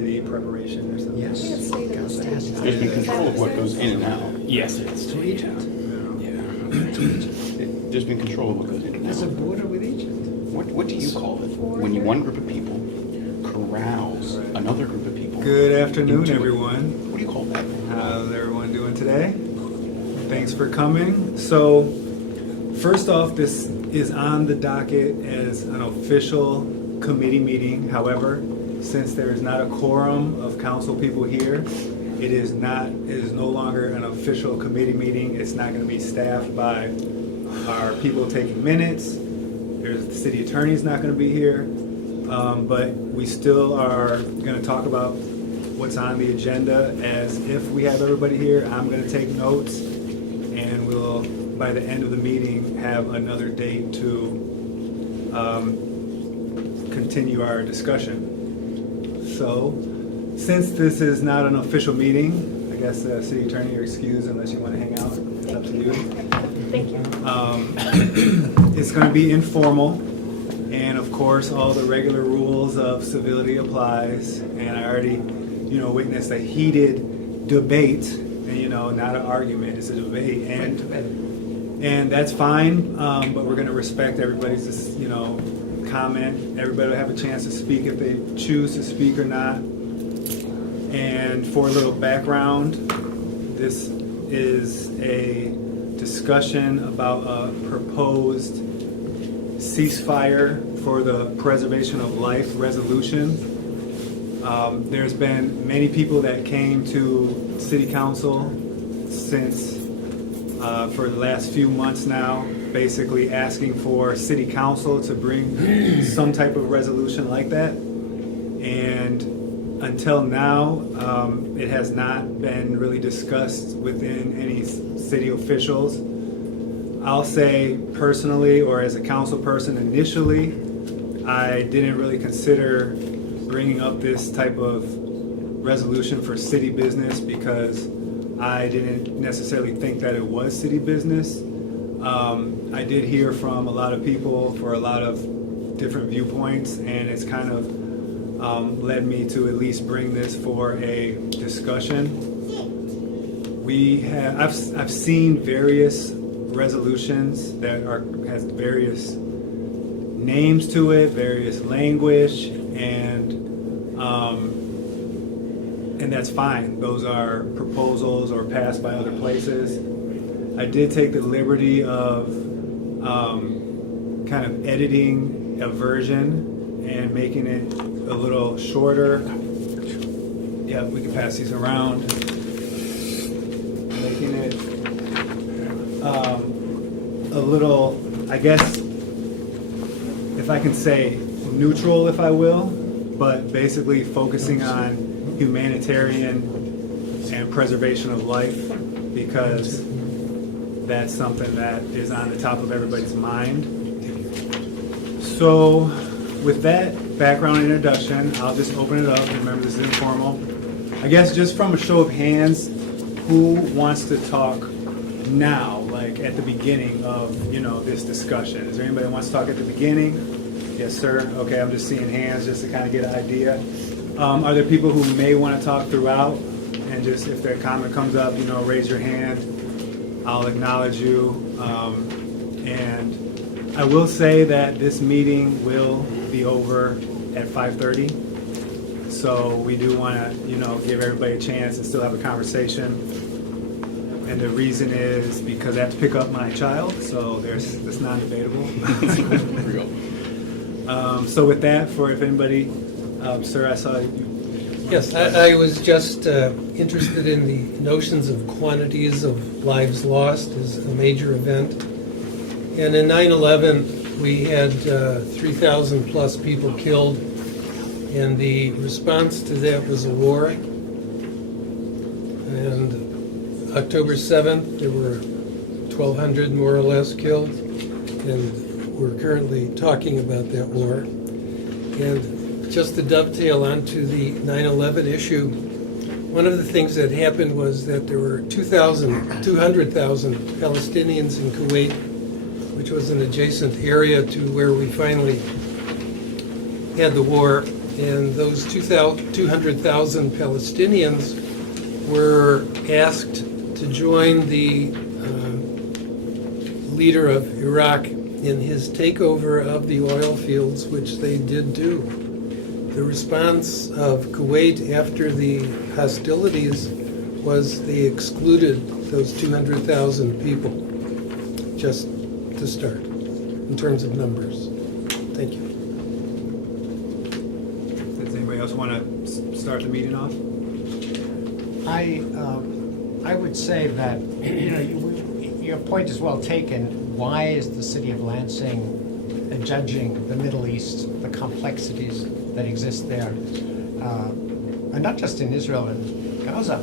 city preparation or something. Yes. There's been control of what goes in and out. Yes, it's to agent. There's been control of what goes in and There's a out. border with Egypt. What do you call it when one group of people corrals another group of people? Good afternoon, into- everyone. What do you call that? How's everyone doing today? Thanks for coming. So, first off, this is on the docket as an official committee meeting. However, since there is not a quorum of council people here, it is no longer an official committee meeting. It's not going to be staffed by our people taking minutes. The city attorney's not going to be here. But we still are going to talk about what's on the agenda as if we have everybody here. I'm going to take notes, and we'll, by the end of the meeting, have another date to continue our discussion. So, since this is not an official meeting, I guess city attorney, you're excused unless you want to hang out. It's up to you. Thank you. It's going to be informal, and of course, all the regular rules of civility applies. And I already, witnessed a heated debate, and not an argument. It's a debate, and that's fine. But we're going to respect everybody's, comment. Everybody will have a chance to speak if they choose to speak or not. And for a little background, this is a discussion about a proposed ceasefire for the preservation of life resolution. There's been many people that came to city council since for the last few months now, basically asking for city council to bring some type of resolution like that. And until now, it has not been really discussed within any city officials. I'll say personally, or as a council person initially, I didn't really consider bringing up this type of resolution for city business because I didn't necessarily think that it was city business. I did hear from a lot of people for a lot of different viewpoints, and it's kind of led me to at least bring this for a discussion. I've seen various resolutions that has various names to it, various language, and that's fine. Those are proposals or passed by other places. I did take the liberty of kind of editing a version and making it a little shorter. Yeah, we can pass these around. Making it a little, I guess, if I can say neutral, if I will, but basically focusing on humanitarian and preservation of life, because that's something that is on the top of everybody's mind. So with that background introduction, I'll just open it up. Remember, this is informal. I guess just from a show of hands, who wants to talk now, like at the beginning of, this discussion? Is there anybody who wants to talk at the beginning? Yes, sir. Okay, I'm just seeing hands just to kind of get an idea. Are there people who may want to talk throughout? And just if their comment comes up, raise your hand. I'll acknowledge you. And I will say that this meeting will be over at 5:30. So we do want to, give everybody a chance and still have a conversation. And the reason is because I have to pick up my child, so that's non-debatable. Here we go. So with that, if anybody, sir, I saw you. Yes, I was just interested in the notions of quantities of lives lost as a major event. And in 9/11, we had 3,000 plus people killed, and the response to that was a war. And October 7th, there were 1,200 more or less killed, and we're currently talking about that war. And just to dovetail onto the 9/11 issue, one of the things that happened was that there were 200,000 Palestinians in Kuwait, which was an adjacent area to where we finally had the war, and those 200,000 Palestinians were asked to join the leader of Iraq in his takeover of the oil fields, which they did do. The response of Kuwait after the hostilities was they excluded those 200,000 people, just to start, in terms of numbers. Thank you. Does anybody else want to start the meeting off? I would say that, your point is well taken. Why is the city of Lansing judging the Middle East, the complexities that exist there, and not just in Israel and Gaza?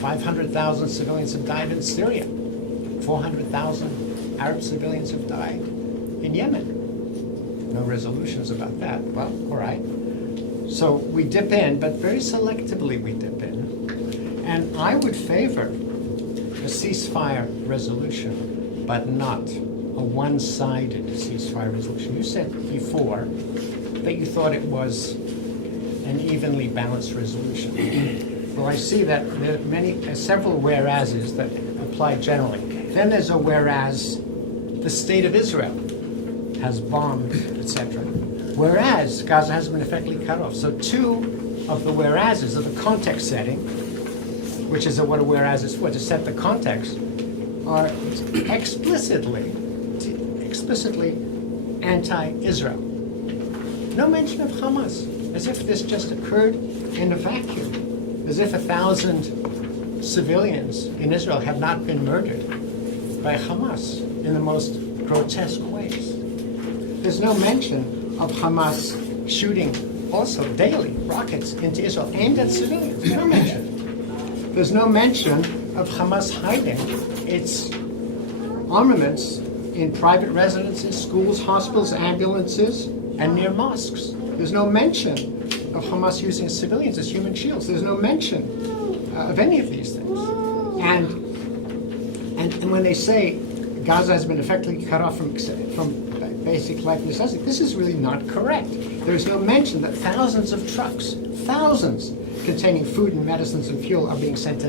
500,000 civilians have died in Syria. 400,000 Arab civilians have died in Yemen. No resolutions about that. Well, all right. So we dip in, but very selectively we dip in. And I would favor a ceasefire resolution, but not a one-sided ceasefire resolution. You said before that you thought it was an evenly balanced resolution. Well, I see that there are several whereases that apply generally. Then there's a whereas the state of Israel has bombed, etc. Whereas Gaza has been effectively cut off. So two of the whereases of the context setting, which is what a whereas is for, to set the context, are explicitly anti-Israel. No mention of Hamas, as if this just occurred in a vacuum, as if 1,000 civilians in Israel have not been murdered by Hamas in the most grotesque ways. There's no mention of Hamas shooting also daily rockets into Israel aimed at civilians. No mention. There's no mention of Hamas hiding its armaments in private residences, schools, hospitals, ambulances, and near mosques. There's no mention of Hamas using civilians as human shields. There's no mention of any of these things. And when they say Gaza has been effectively cut off from basic life necessity, this is really not correct. There's no mention that thousands of trucks, thousands, containing food and medicines and fuel are being sent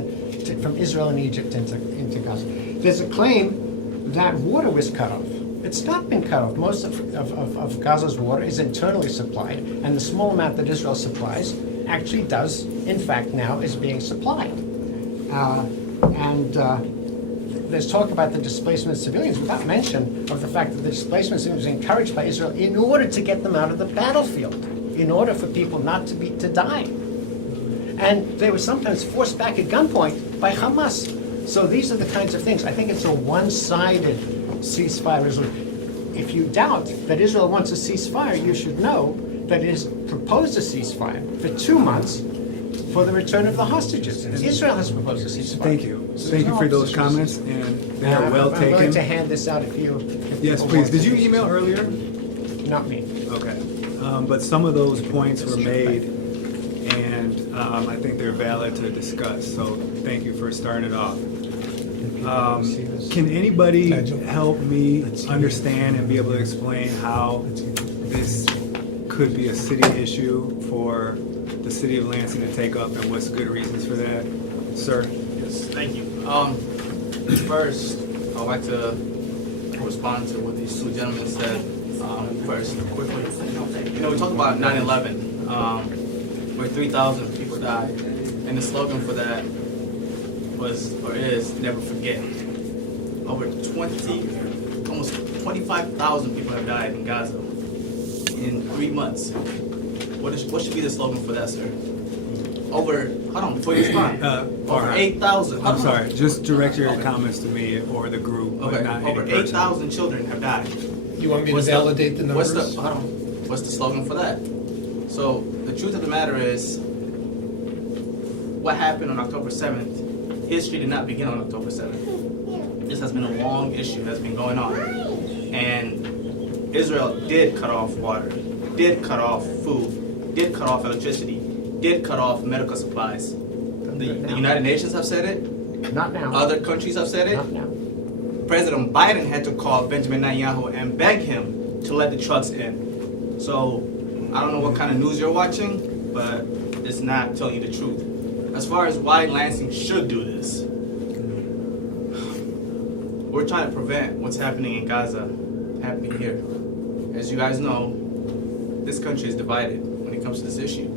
from Israel and Egypt into Gaza. There's a claim that water was cut off. It's not been cut off. Most of Gaza's water is internally supplied, and the small amount that Israel supplies actually does, in fact, now is being supplied. There's talk about the displacement of civilians without mention of the fact that the displacement of civilians was encouraged by Israel in order to get them out of the battlefield, in order for people not to die. And they were sometimes forced back at gunpoint by Hamas. So these are the kinds of things. I think it's a one-sided ceasefire resolution. If you doubt that Israel wants a ceasefire, you should know that it has proposed a ceasefire for 2 months for the return of the hostages. Israel has proposed a ceasefire. Thank you. So Thank there's you no for those opposition. comments, and they are well I'm willing to taken. hand this out if Yes, people please. want Did you to. email earlier? Not me. Okay. But some of those points were made, and I think they're valid to discuss. So thank you for starting it off. Can anybody help me understand and be able to explain how this could be a city issue for the city of Lansing to take up, and what's good reasons for that, sir? Yes, thank you. First, I'd like to respond to what these two gentlemen said. First, quickly, we talked about 9/11, where 3,000 people died, and the slogan for that was or is "Never Forget." Over almost 25,000 people have died in Gaza in 3 months. What should be the slogan for that, sir? Before you respond. Over 8,000. I'm sorry. Just direct your comments to me or the group, but Okay, not over any person. 8,000 children have died. You want me to validate the numbers? What's the slogan for that? So the truth of the matter is, what happened on October 7th, history did not begin on October 7th. This has been a long issue that's been going on. And Israel did cut off water, did cut off food, did cut off electricity, did cut off medical supplies. The United Nations have said it. Not now. Other countries have said it. Not now. President Biden had to call Benjamin Netanyahu and beg him to let the trucks in. So I don't know what kind of news you're watching, but it's not telling you the truth. As far as why Lansing should do this, we're trying to prevent what's happening in Gaza happening here. As you guys know, this country is divided when it comes to this issue.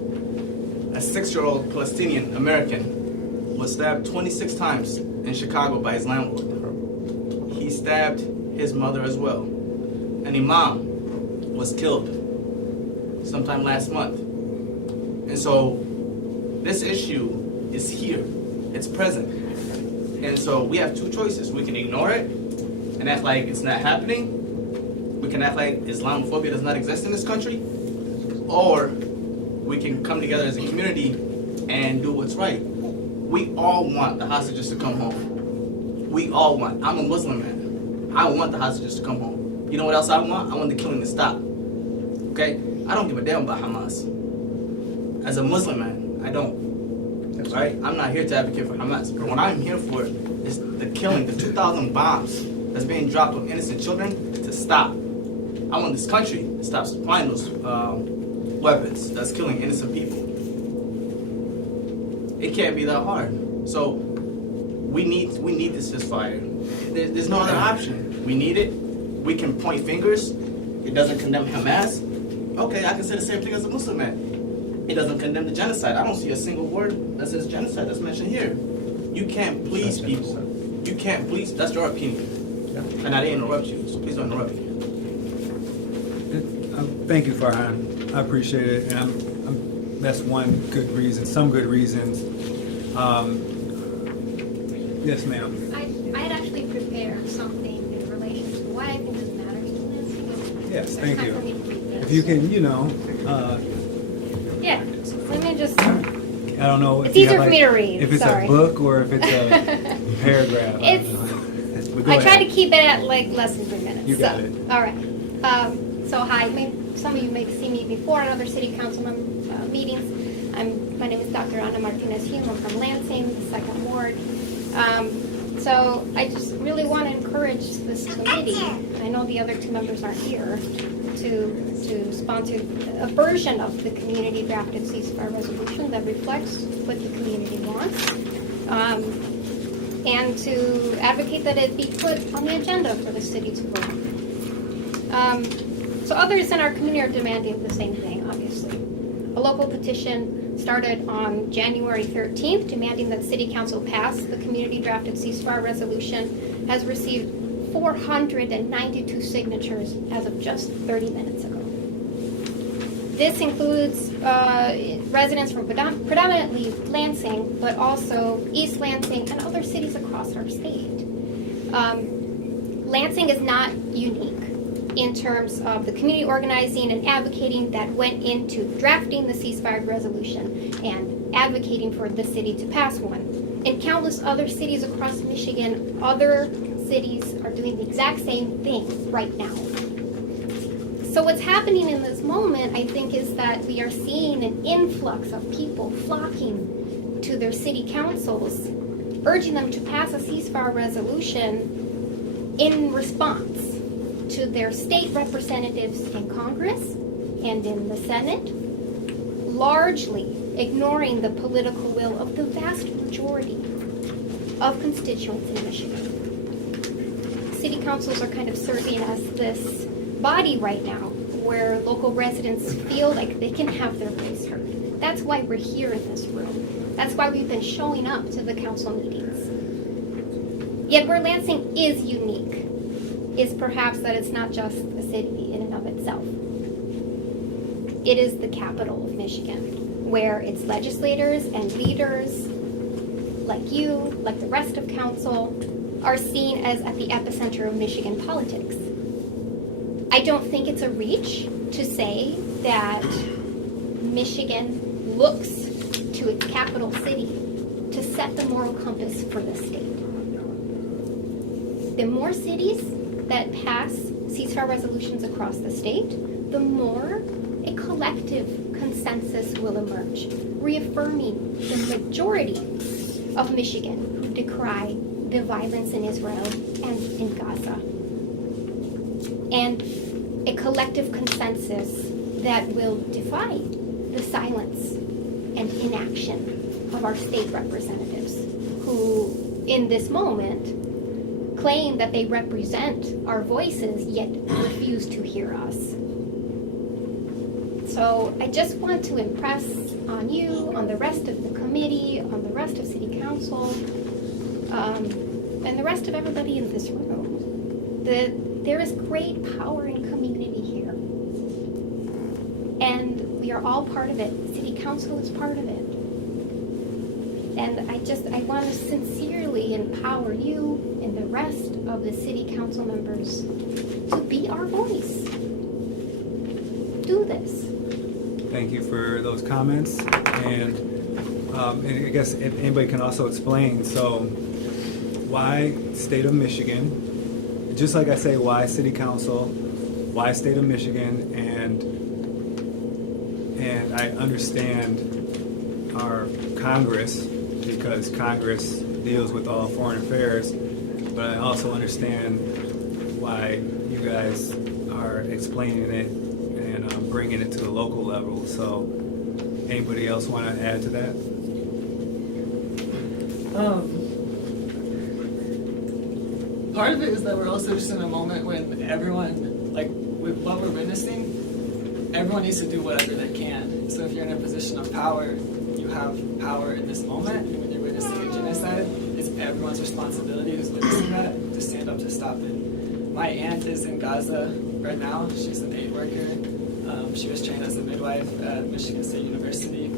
A 6-year-old Palestinian American was stabbed 26 times in Chicago by his landlord. He stabbed his mother as well. An imam was killed sometime last month. And so this issue is here. It's present. And so we have two choices. We can ignore it and act like it's not happening. We can act like Islamophobia does not exist in this country. Or we can come together as a community and do what's right. We all want the hostages to come home. We all want. I'm a Muslim man. I want the hostages to come home. You know what else I want? I want the killing to stop. Okay? I don't give a damn about Hamas. As a Muslim man, I don't. Right? I'm not here to advocate for Hamas. But what I'm here for is the killing, the 2,000 bombs that's being dropped on innocent children to stop. I want this country to stop supplying those weapons that's killing innocent people. It can't be that hard. So we need this ceasefire. There's no other option. We need it. We can point fingers. It doesn't condemn Hamas. Okay, I can say the same thing as a Muslim man. It doesn't condemn the genocide. I don't see a single word that says genocide that's mentioned here. You can't please people. You can't please. That's your opinion. And I didn't interrupt you, so please don't interrupt me. Thank you, Farhan. I appreciate it, and that's one good reason. Some good reasons. Yes, ma'am. I had actually prepared something in relation to why I think this matters to this. Yes, thank It's time for me you. to read this. If you can, Yeah, let me just. I don't know. It's if you easier have, for me to read, If it's sorry. a book or if it's a paragraph. I It's- don't know. But go I try to ahead. keep it at like less than 3 minutes. You got so, it. All right. So hi, some of you may see me before in other city council meetings. My name is Dr. Ana Martinez-Hume. I'm from Lansing, the 2nd Ward. So I just really want to encourage this committee. I know the other 2 members aren't here to sponsor a version of the community drafted ceasefire resolution that reflects what the community wants. And to advocate that it be put on the agenda for the city to vote on. So others in our community are demanding the same thing, obviously. A local petition started on January 13th demanding that City Council pass the community drafted ceasefire resolution, has received 492 signatures as of just 30 minutes ago. This includes residents from predominantly Lansing, but also East Lansing and other cities across our state. Lansing is not unique in terms of the community organizing and advocating that went into drafting the ceasefire resolution and advocating for the city to pass one. In countless other cities across Michigan, other cities are doing the exact same thing right now. So what's happening in this moment, I think, is that we are seeing an influx of people flocking to their city councils, urging them to pass a ceasefire resolution in response to their state representatives in Congress and in the Senate, largely ignoring the political will of the vast majority of constituents in Michigan. City councils are kind of serving as this body right now where local residents feel like they can have their voice heard. That's why we're here in this room. That's why we've been showing up to the council meetings. Yet where Lansing is unique is perhaps that it's not just a city in and of itself. It is the capital of Michigan, where its legislators and leaders, like you, like the rest of council, are seen as at the epicenter of Michigan politics. I don't think it's a reach to say that Michigan looks to its capital city to set the moral compass for the state. The more cities that pass ceasefire resolutions across the state, the more a collective consensus will emerge, reaffirming the majority of Michigan who decry the violence in Israel and in Gaza. And a collective consensus that will defy the silence and inaction of our state representatives, who in this moment claim that they represent our voices yet refuse to hear us. So I just want to impress on you, on the rest of the committee, on the rest of city council, and the rest of everybody in this room, that there is great power in community here. And we are all part of it. City council is part of it. And I want to sincerely empower you and the rest of the city council members to be our voice. Do this. Thank you for those comments. And I guess if anybody can also explain, so why state of Michigan? Just like I say, why city council? Why state of Michigan? And I understand our Congress, because Congress deals with all foreign affairs, but I also understand why you guys are explaining it and bringing it to the local level. So anybody else want to add to that? Part of it is that we're also just in a moment when everyone, like with what we're witnessing, everyone needs to do whatever they can. So if you're in a position of power, you have power in this moment. And when you're witnessing a genocide, it's everyone's responsibility who's witnessing that to stand up to stop it. My aunt is in Gaza right now. She's an aid worker. She was trained as a midwife at Michigan State University.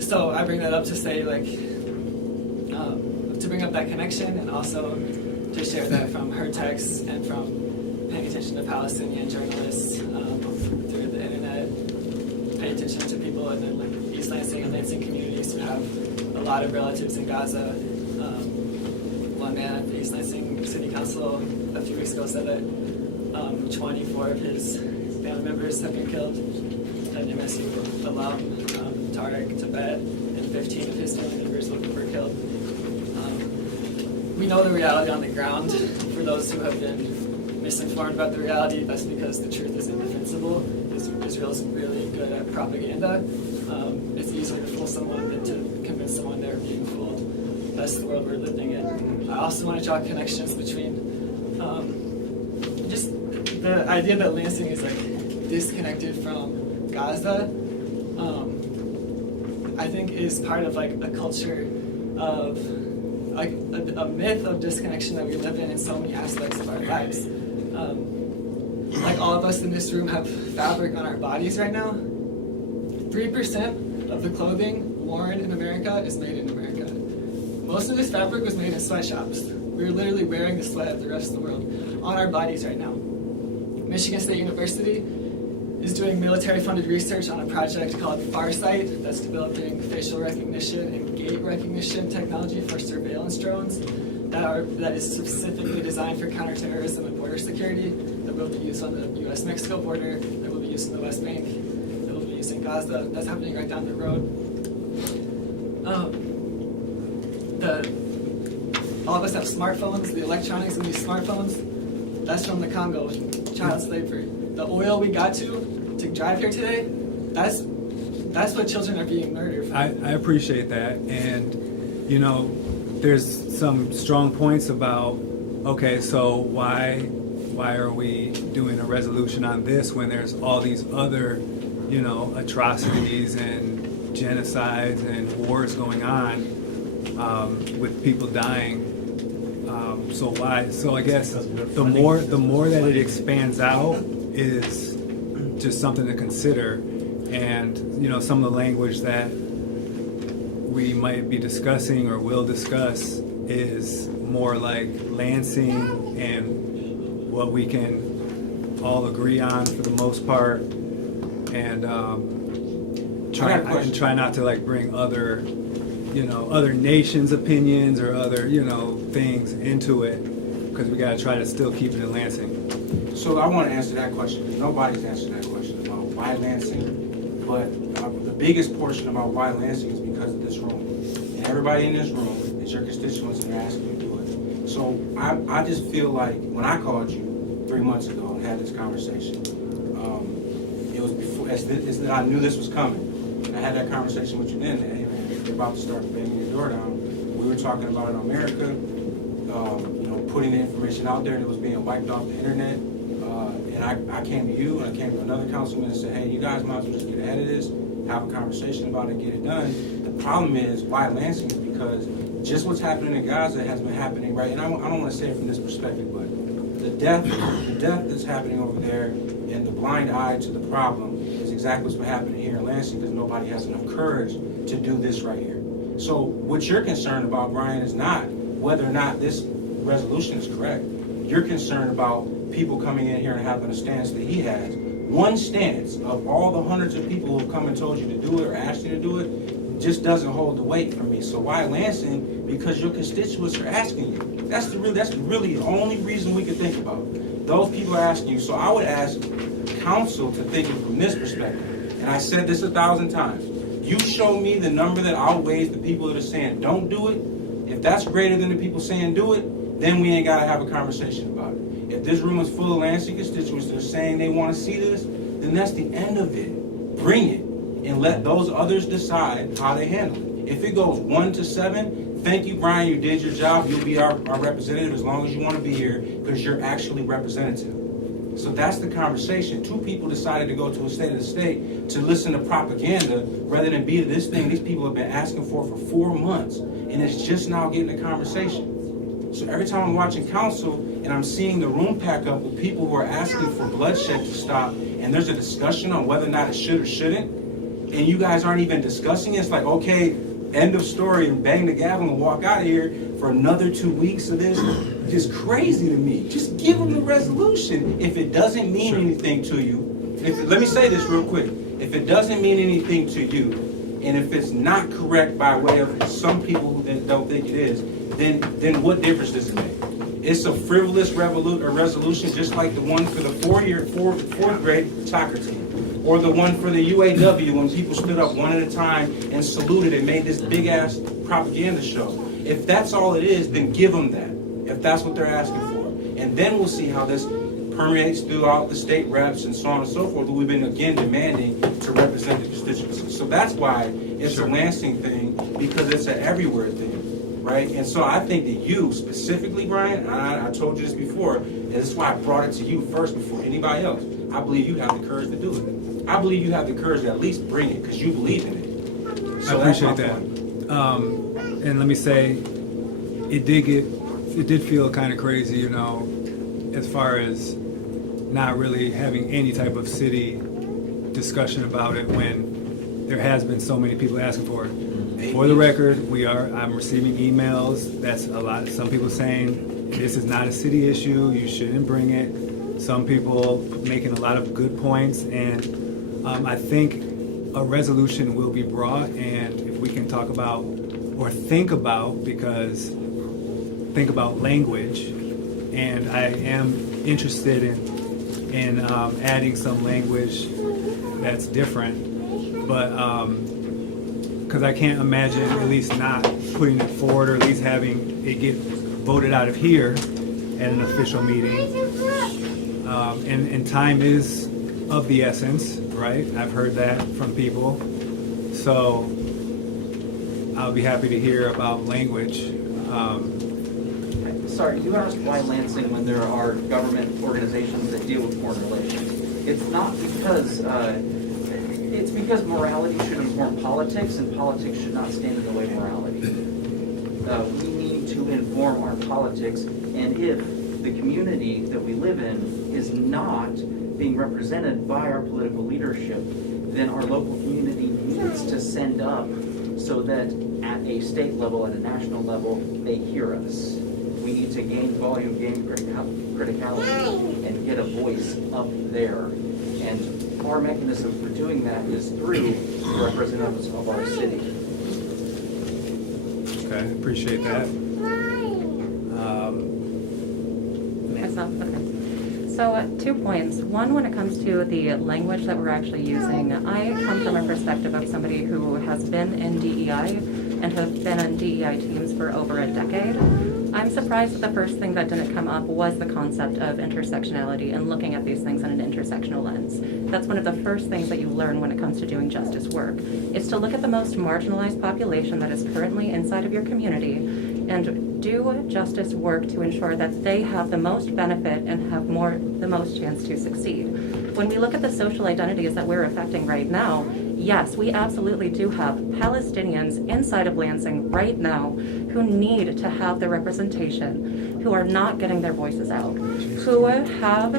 So I bring that up to say, like, to bring up that connection, and also to share that from her texts and from paying attention to Palestinian journalists through the internet, pay attention to people in the like East Lansing and Lansing communities who have a lot of relatives in Gaza. One man at the East Lansing City Council a few weeks ago said that 24 of his family members have been killed, an MSU alum, Tarek Tibet, and 15 of his family members were killed. We know the reality on the ground. For those who have been misinformed about the reality, that's because the truth is indefensible. Israel's really good at propaganda. It's easier to fool someone than to convince someone they're being fooled. That's the world we're living in. I also want to draw connections between just the idea that Lansing is like disconnected from Gaza. I think is part of like a culture of like a myth of disconnection that we live in so many aspects of our lives. Like all of us in this room have fabric on our bodies right now. 3% of the clothing worn in America is made in America. Most of this fabric was made in sweatshops. We're literally wearing the sweat of the rest of the world on our bodies right now. Michigan State University is doing military-funded research on a project called Farsight that's developing facial recognition and gait recognition technology for surveillance drones that is specifically designed for counterterrorism and border security, that will be used on the U.S.-Mexico border, that will be used in the West Bank, that will be used in Gaza. That's happening right down the road. All of us have smartphones. The electronics in these smartphones, that's from the Congo, child slavery. The oil we got to drive here today, that's what children are being murdered for. I appreciate that, and you know, there's some strong points about, okay, so why are we doing a resolution on this when there's all these other, you know, atrocities and genocides and wars going on with people dying. So why? So I guess the more that it expands out is just something to consider, and you know, some of the language that we might be discussing or will discuss is more like Lansing and what we can all agree on for the most part, and try not to like bring other, you know, other nations' opinions or other, you know, things into it, because we got to try to still keep it in Lansing. So I want to answer that question, because nobody's answered that question about why Lansing, but the biggest portion about why Lansing is because of this room. And everybody in this room is your constituents and they're asking you to do it. So I just feel like when I called you 3 months ago and had this conversation, I knew this was coming. I had that conversation with you then. Hey man, if they're about to start banging your door down, we were talking about it on America. Putting the information out there that was being wiped off the internet. And I came to you and I came to another councilman and said, hey, you guys might as well just get ahead of this, have a conversation about it, get it done. The problem is why Lansing is because just what's happening in Gaza has been happening, right? And I don't want to say it from this perspective, but the death that's happening over there and the blind eye to the problem is exactly what's been happening here in Lansing because nobody has enough courage to do this right here. So what you're concerned about, Brian, is not whether or not this resolution is correct. You're concerned about people coming in here and having a stance that he has. One stance of all the hundreds of people who have come and told you to do it or asked you to do it just doesn't hold the weight for me. So why Lansing? Because your constituents are asking you. That's really the only reason we could think about. Those people are asking you. So I would ask council to think it from this perspective. And I said this 1,000 times. You show me the number that outweighs the people that are saying don't do it. If that's greater than the people saying do it, then we ain't got to have a conversation about it. If this room is full of Lansing constituents that are saying they want to see this, then that's the end of it. Bring it and let those others decide how they handle it. If it goes 1 to 7, thank you, Brian, you did your job. You'll be our representative as long as you want to be here because you're actually representative. So that's the conversation. 2 people decided to go to a state of the state to listen to propaganda rather than be this thing these people have been asking for 4 months. And it's just now getting a conversation. So every time I'm watching council and I'm seeing the room pack up with people who are asking for bloodshed to stop, and there's a discussion on whether or not it should or shouldn't, and you guys aren't even discussing it, it's like, okay, end of story, and bang the gavel and walk out of here for another 2 weeks of this. It's crazy to me. Just give them the resolution. If it doesn't mean anything to you, let me say this real quick. If it doesn't mean anything to you, and if it's not correct by way of some people who don't think it is, then what difference does it make? It's a frivolous resolution, just like the one for the fourth grade soccer team, or the one for the UAW when people stood up one at a time and saluted and made this big ass propaganda show. If that's all it is, then give them that. If that's what they're asking for, and then we'll see how this permeates throughout the state reps and so on and so forth, who we've been again demanding to represent the constituency. So that's why it's a Lansing thing, because it's an everywhere thing, right? And so I think that you specifically, Brian, I told you this before, and this is why I brought it to you first before anybody else. I believe you have the courage to do it. I believe you have the courage to at least bring it because you believe in it. So I appreciate that. And let me say, it did feel kind of crazy, as far as not really having any type of city discussion about it when there has been so many people asking for it. For the record, I'm receiving emails. That's a lot. Some people saying this is not a city issue. You shouldn't bring it. Some people making a lot of good points, and I think a resolution will be brought. And if we can talk about or think about language, and I am interested in adding some language that's different, but because I can't imagine at least not putting it forward, or at least having it get voted out of here at an official meeting. And time is of the essence, right? I've heard that from people. So I'll be happy to hear about language. Sorry, you asked why Lansing when there are government organizations that deal with foreign relations. It's not because, it's because morality should inform politics, and politics should not stand in the way of morality. We need to inform our politics, and if the community that we live in is not being represented by our political leadership, then our local community needs to send up so that at a state level, at a national level, they hear us. We need to gain volume, gain criticality, and get a voice up there. And our mechanism for doing that is through representatives of our city. Okay, appreciate that. That's not okay. So 2 points. One, when it comes to the language that we're actually using, I come from a perspective of somebody who has been in DEI and has been on DEI teams for over a decade. I'm surprised that the first thing that didn't come up was the concept of intersectionality and looking at these things in an intersectional lens. That's one of the first things that you learn when it comes to doing justice work, is to look at the most marginalized population that is currently inside of your community and do justice work to ensure that they have the most benefit and have the most chance to succeed. When we look at the social identities that we're affecting right now, yes, we absolutely do have Palestinians inside of Lansing right now who need to have their representation, who are not getting their voices out, who have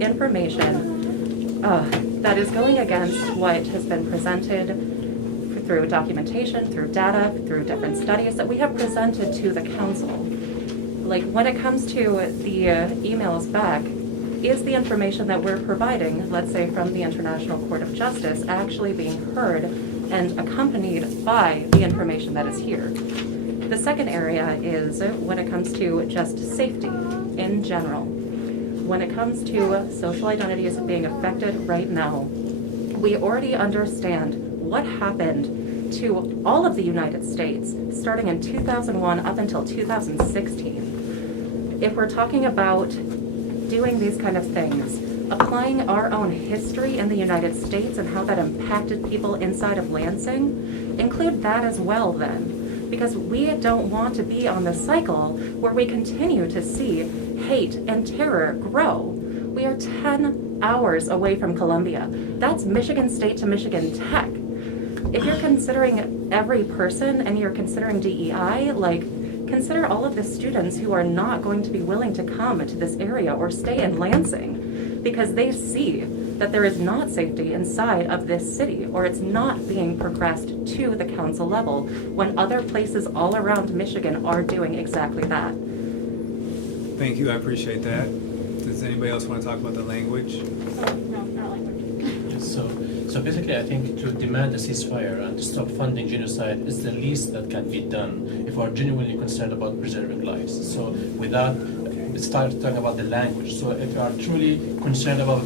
information that is going against what has been presented through documentation, through data, through different studies that we have presented to the council. Like when it comes to the emails back, is the information that we're providing, let's say from the International Court of Justice, actually being heard and accompanied by the information that is here? The second area is when it comes to just safety in general. When it comes to social identities being affected right now, we already understand what happened to all of the United States starting in 2001 up until 2016. If we're talking about doing these kind of things, applying our own history in the United States and how that impacted people inside of Lansing, include that as well then. Because we don't want to be on the cycle where we continue to see hate and terror grow. We are 10 hours away from Columbia. That's Michigan State to Michigan Tech. If you're considering every person and you're considering DEI, like, consider all of the students who are not going to be willing to come to this area or stay in Lansing because they see that there is not safety inside of this city, or it's not being progressed to the council level when other places all around Michigan are doing exactly that. Thank you, I appreciate that. Does anybody else want to talk about the language? No, not language. So basically, I think to demand a ceasefire and to stop funding genocide is the least that can be done if we're genuinely concerned about preserving lives. So without start talking about the language. So if you are truly concerned about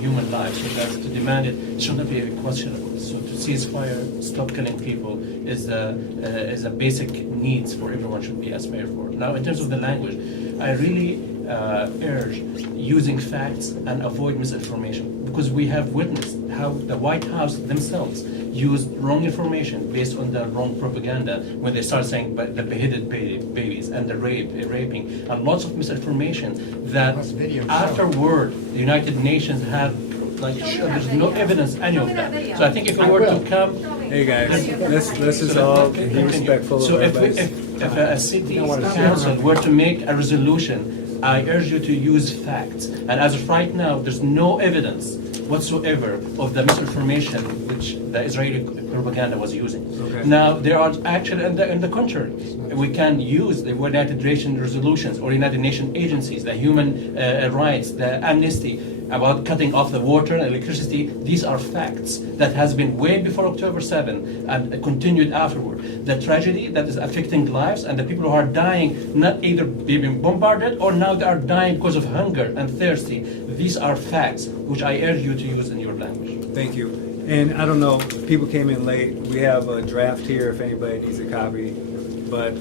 human lives, so that's to demand it shouldn't be questionable. So to ceasefire, stop killing people is a basic needs for everyone should be aspired for. Now, in terms of the language, I really urge using facts and avoid misinformation, because we have witnessed how the White House themselves used wrong information based on the wrong propaganda when they start saying the beheaded babies and the raping and lots of misinformation that afterward the United Nations have there's no evidence any of that. So I think if we were to come, Hey guys, let's just all be respectful so of if a city council were to make a resolution, I urge you to use facts. And as of right now, there's no evidence whatsoever of the misinformation which the Israeli propaganda was using. Okay. Now, there are actually, in the contrary, we can use the United Nations resolutions or United Nations agencies, the human rights, the amnesty, about cutting off the water and electricity. These are facts that has been way before October 7 and continued afterward. The tragedy that is affecting lives and the people who are dying, not either being bombarded or now they are dying because of hunger and thirsty. These are facts which I urge you to use in your language. Thank you. And I don't know, people came in late. We have a draft here if anybody needs a copy. But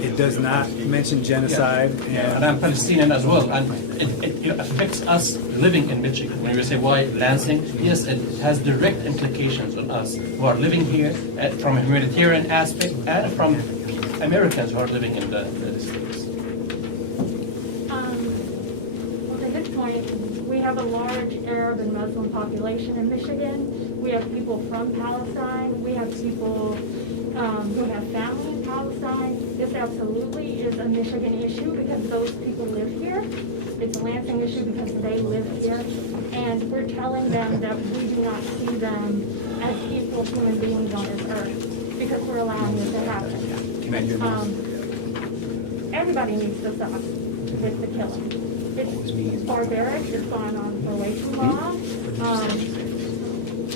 it does not mention genocide. Yeah, and I'm Palestinian as well, and it affects us living in Michigan. When you say why Lansing, yes, it has direct implications on us who are living here from a humanitarian aspect and from Americans who are living in the States. Well, to his point, we have a large Arab and Muslim population in Michigan. We have people from Palestine. We have people who have family in Palestine. This absolutely is a Michigan issue because those people live here. It's a Lansing issue because they live here. And we're telling them that we do not see them as equal human beings on this earth because we're allowing it to happen. Everybody needs to stop with the killing. It's barbaric. It's gone on for way too long.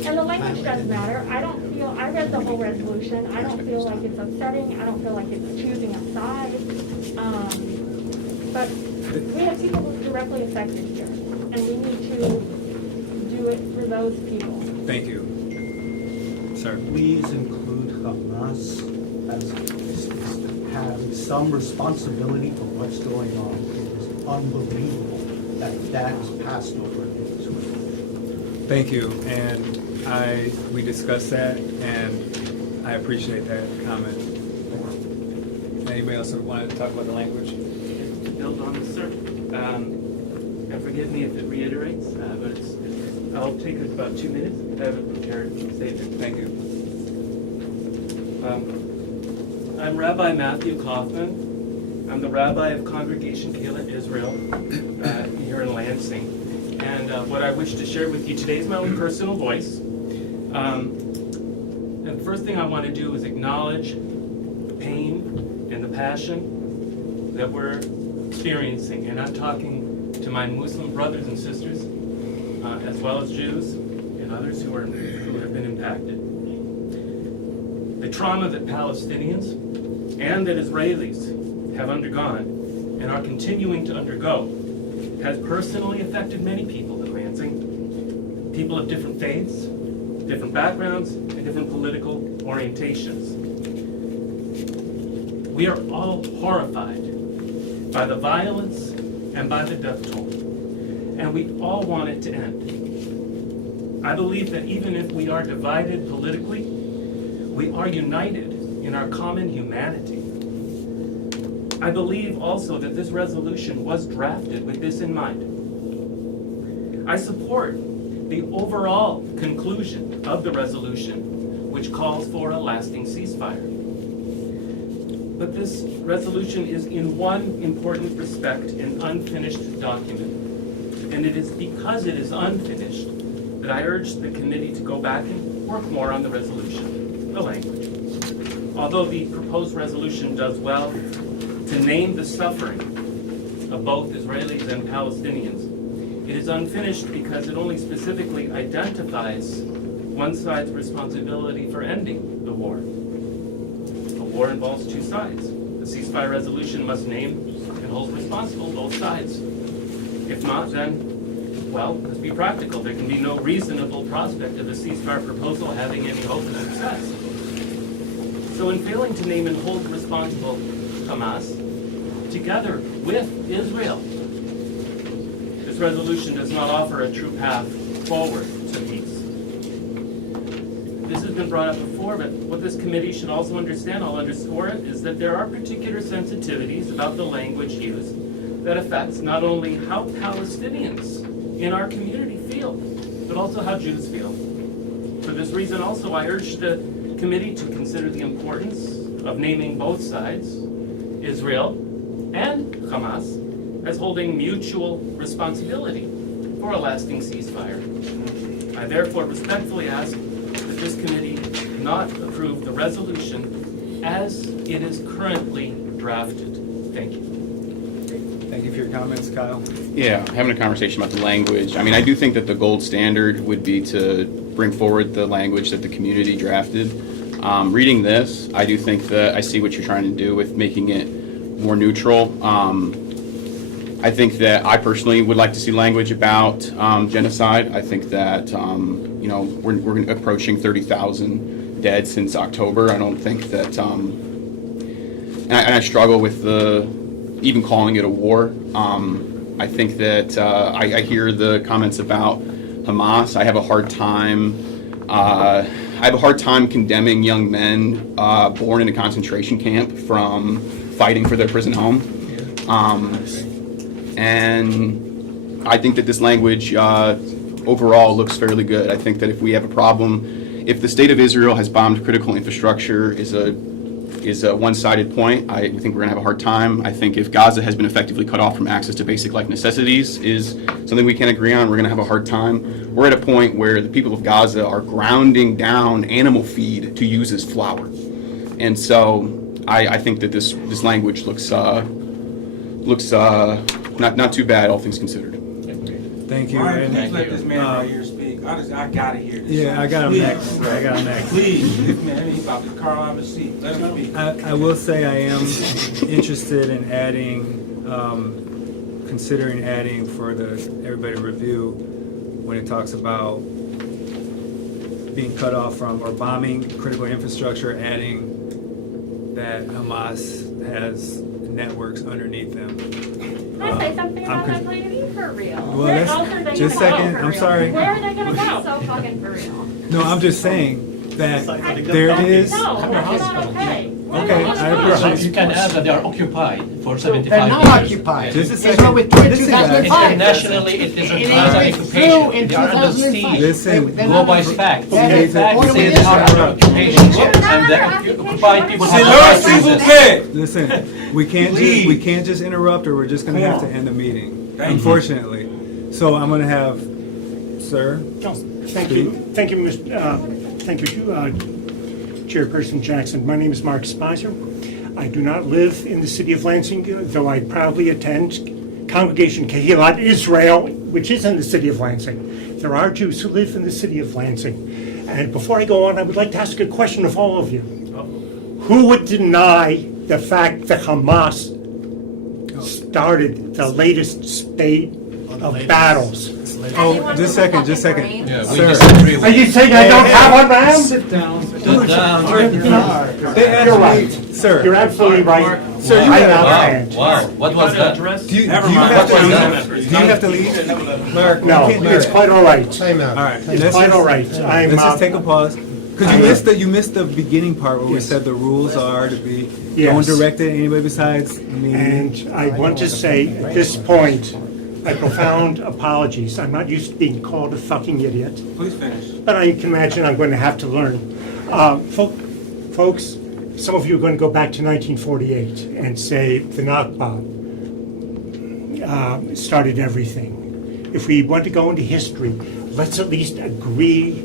And the language does matter. I read the whole resolution. I don't feel like it's upsetting. I don't feel like it's choosing a side. But We have people directly affected here, and we need to do it for those people. Thank you. Sir. Please include Hamas as having some responsibility for what's going on. It is unbelievable that is passed over in Israel. Thank you, and we discussed that, and I appreciate that comment. Anybody else want to talk about the language? To build on this, sir, and forgive me if it reiterates, but I'll take about 2 minutes. I have a prepared statement. Thank you. I'm Rabbi Matthew Kaufman. I'm the rabbi of Congregation Keilat Israel here in Lansing. And what I wish to share with you today is my own personal voice. And the first thing I want to do is acknowledge the pain and the passion that we're experiencing. And I'm talking to my Muslim brothers and sisters, as well as Jews and others who have been impacted. The trauma that Palestinians and that Israelis have undergone and are continuing to undergo has personally affected many people in Lansing, people of different faiths, different backgrounds, and different political orientations. We are all horrified by the violence and by the death toll, and we all want it to end. I believe that even if we are divided politically, we are united in our common humanity. I believe also that this resolution was drafted with this in mind. I support the overall conclusion of the resolution, which calls for a lasting ceasefire. But this resolution is in one important respect an unfinished document. And it is because it is unfinished that I urge the committee to go back and work more on the resolution, the language. Although the proposed resolution does well to name the suffering of both Israelis and Palestinians, it is unfinished because it only specifically identifies one side's responsibility for ending the war. A war involves two sides. The ceasefire resolution must name and hold responsible both sides. If not, then, well, let's be practical. There can be no reasonable prospect of a ceasefire proposal having any hope of success. So in failing to name and hold responsible Hamas, together with Israel, this resolution does not offer a true path forward to peace. This has been brought up before, but what this committee should also understand, I'll underscore it, is that there are particular sensitivities about the language used that affects not only how Palestinians in our community feel, but also how Jews feel. For this reason also, I urge the committee to consider the importance of naming both sides, Israel and Hamas, as holding mutual responsibility for a lasting ceasefire. I therefore respectfully ask that this committee not approve the resolution as it is currently drafted. Thank you. Thank you for your comments, Kyle. Yeah, having a conversation about the language. I mean, I do think that the gold standard would be to bring forward the language that the community drafted. Reading this, I do think that I see what you're trying to do with making it more neutral. I think that I personally would like to see language about genocide. I think that, we're approaching 30,000 dead since October. I don't think that, and I struggle with even calling it a war. I think that I hear the comments about Hamas. I have a hard time condemning young men born in a concentration camp from fighting for their prison home. And I think that this language overall looks fairly good. I think that if we have a problem, if the state of Israel has bombed critical infrastructure is a one-sided point, I think we're going to have a hard time. I think if Gaza has been effectively cut off from access to basic life necessities is something we can't agree on, we're going to have a hard time. We're at a point where the people of Gaza are grounding down animal feed to use as flour. And so I think that this language looks not too bad, all things considered. Thank you. Ryan, And, please let this man right here speak. I gotta hear this. Yeah, I got him next. I got him next. Please, this man, he's about to carve out his seat. Let him speak. I will say I am interested in adding considering adding for everybody to review when it talks about being cut off from or bombing critical infrastructure, adding that Hamas has networks underneath them. Can I say something about that plan? For real. Well, Where that's- else are they just a gonna go? second, I'm sorry. Where are they gonna go? So fucking for real. No, I'm just saying that there is. No, that's not okay. Where are Okay, they gonna I go? appreciate You can add that they are occupied for 75 They're not years. occupied. Just a It's second. what we did in Listen, guys. 2005. Internationally, it is a It Gaza ain't true occupation. in They are under 2005. siege. Listen, They're Go not by occupied. facts. Yeah, The they- facts order say with they are under Israel. occupation, and the occupied people have no rights. Listen, we can't just interrupt, or we're just gonna have to end the meeting, unfortunately. So I'm gonna have, sir. Thank you, thank you, Chairperson Jackson. My name is Mark Spicer. I do not live in the city of Lansing, though I proudly attend Congregation Kehilat Israel, which is in the city of Lansing. There are Jews who live in the city of Lansing. And before I go on, I would like to ask a question of all of you. Who would deny the fact that Hamas started the latest spate of battles? Oh, just a second. Yeah, we Sir. disagree Are with you saying I don't have one, ma'am? Sit down. Sit down. They asked You're me- right. Sir. You're absolutely right. Sir, you I have- understand. Wow, what was that? Do you have to leave? Do you have to leave? Mark, No, can't do it's that. quite all right. time out. All right. It's let's quite just- all right. I'm, Let's just take a pause. Because you missed the beginning part where we Yes. said the rules are to be Yes. don't direct it at anybody besides me. And I want to say, at this point, my profound apologies. I'm not used to being called a fucking idiot, Please finish. but I can imagine I'm going to have to learn. Folks, some of you are going to go back to 1948 and say the Nakba started everything. If we want to go into history, let's at least agree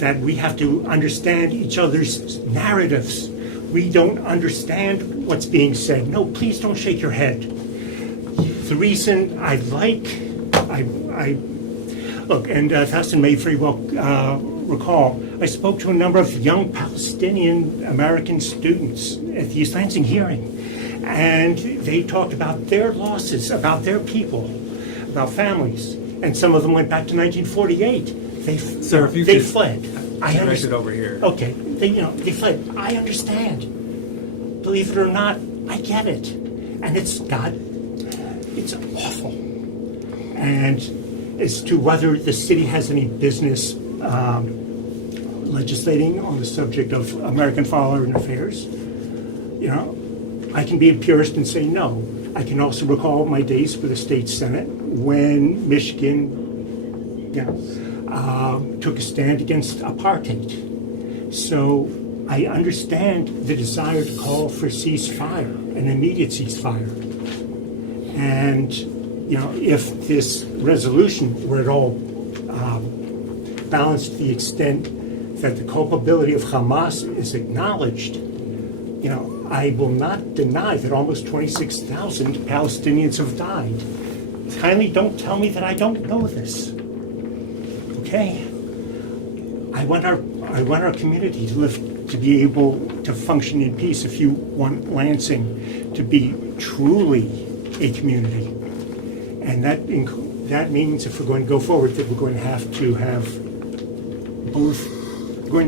that we have to understand each other's narratives. We don't understand what's being said. No, please don't shake your head. The reason I look, and Thassan may very well recall, I spoke to a number of young Palestinian American students at the East Lansing hearing, and they talked about their losses, about their people, about families, and some of them went back to 1948. Sir, if you they could fled. I direct it understand. over here. Okay, they fled. I understand. Believe it or not, I get it, and it's awful. And as to whether the city has any business legislating on the subject of American foreign affairs, I can be a purist and say no. I can also recall my days for the state senate when Michigan, took a stand against apartheid. So I understand the desire to call for ceasefire, an immediate ceasefire. And, if this resolution were at all balanced to the extent that the culpability of Hamas is acknowledged, I will not deny that almost 26,000 Palestinians have died. Kindly don't tell me that I don't know this. Okay? I want our community to be able to function in peace. If you want Lansing to be truly a community, and that means if we're going to go forward, that we're going to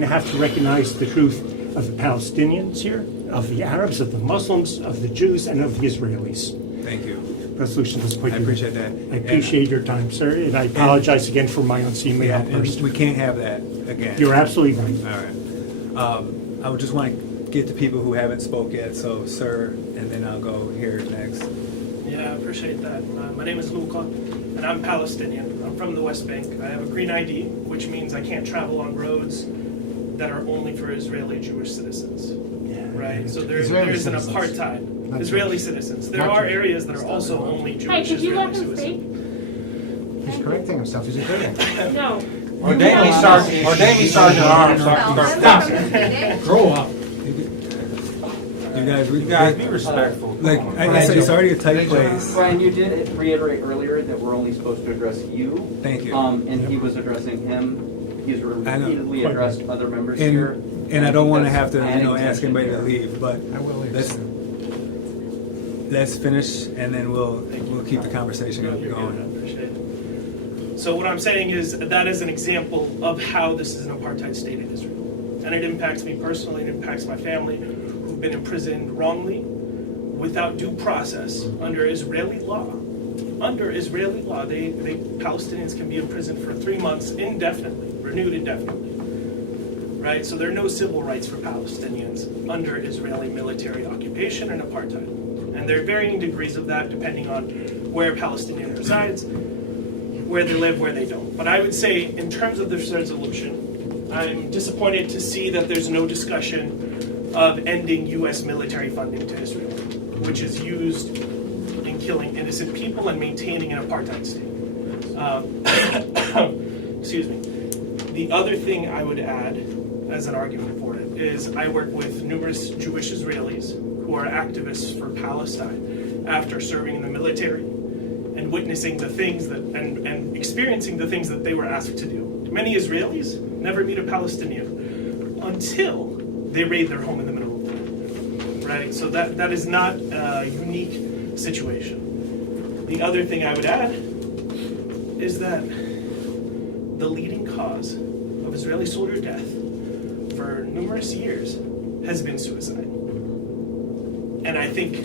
have to recognize the truth of the Palestinians here, of the Arabs, of the Muslims, of the Jews, and of the Israelis. Thank you. Resolution was quite. I appreciate that. I appreciate your time, sir, and I apologize again for my unseemly Yeah, outburst. and we can't have that again. You're absolutely right. All right. I would just want to get to people who haven't spoke yet. So, sir, and then I'll go here next. Yeah, I appreciate that. My name is Luca, and I'm Palestinian. I'm from the West Bank. I have a green ID, which means I can't travel on roads that are only for Israeli Jewish citizens. Right? So there's an apartheid. Not Israeli Jewish. citizens. There Not are Jewish. areas that are also only Jewish Hey, could you let Israeli him citizens. speak? He's correcting himself. He's a good one. No. Ordain me Sergeant Arms. Stop. Grow up. You guys, be respectful. Like I said, it's already a tight place. Brian, you did reiterate earlier that we're only supposed to address you. Thank you. And he was addressing him. He's repeatedly addressed other members here. And I don't want to have to, Adding ask tension anybody to here. leave, but I will leave let's. soon. let's finish and then we'll keep the conversation No, you're good. I going. appreciate it. So what I'm saying is that is an example of how this is an apartheid state in Israel. And it impacts me personally, it impacts my family, who've been imprisoned wrongly, without due process, under Israeli law. Under Israeli law, Palestinians can be imprisoned for 3 months indefinitely, renewed indefinitely. Right? So there are no civil rights for Palestinians under Israeli military occupation and apartheid. And there are varying degrees of that depending on where a Palestinian resides, where they live, where they don't. But I would say, in terms of this resolution, I'm disappointed to see that there's no discussion of ending U.S. military funding to Israel, which is used in killing innocent people and maintaining an apartheid state. Excuse me. The other thing I would add as an argument for it is I work with numerous Jewish Israelis who are activists for Palestine after serving in the military and witnessing the things that and experiencing the things that they were asked to do. Many Israelis never meet a Palestinian until they raid their home in the middle of the night. Right? So that is not a unique situation. The other thing I would add is that the leading cause of Israeli soldier death for numerous years has been suicide. And I think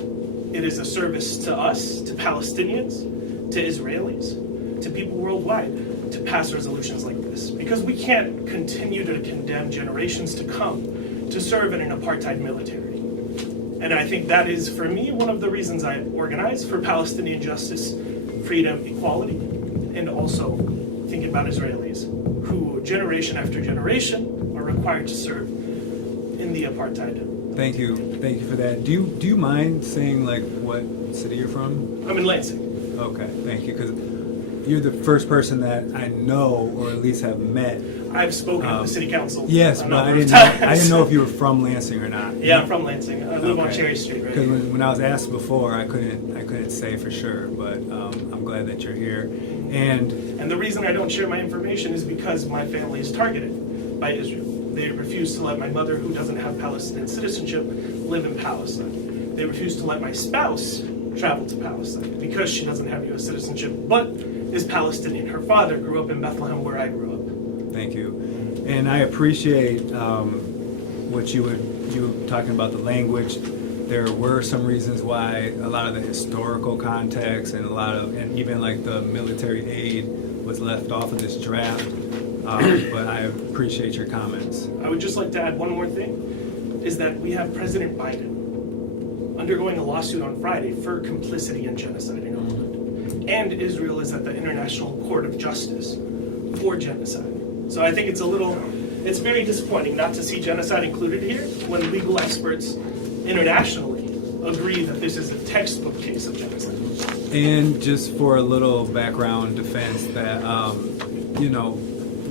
it is a service to us, to Palestinians, to Israelis, to people worldwide, to pass resolutions like this. Because we can't continue to condemn generations to come to serve in an apartheid military. And I think that is, for me, one of the reasons I organize for Palestinian justice, freedom, equality, and also thinking about Israelis who, generation after generation, are required to serve in the apartheid. Thank you for that. Do you mind saying like what city you're from? I'm in Lansing. Okay, thank you, because you're the first person that I know, or at least have met. I've spoken at the city council. Yes, a but I number of didn't know times. if you were from Lansing or not. Yeah, I'm from Lansing. I live on Okay. Cherry Street right Because here. when I was asked before, I couldn't say for sure, but I'm glad that you're here. And And the reason I don't share my information is because my family is targeted by Israel. They refuse to let my mother, who doesn't have Palestinian citizenship, live in Palestine. They refuse to let my spouse travel to Palestine because she doesn't have U.S. citizenship, but is Palestinian. Her father grew up in Bethlehem, where I grew up. thank you. And I appreciate what you were talking about the language. There were some reasons why a lot of the historical context and even like the military aid was left off of this draft. But I appreciate your comments. I would just like to add one more thing, is that we have President Biden undergoing a lawsuit on Friday for complicity in genocide in Oakland. And Israel is at the International Court of Justice for genocide. So I think it's very disappointing not to see genocide included here when legal experts internationally agree that this is a textbook case of genocide. And just for a little background defense, that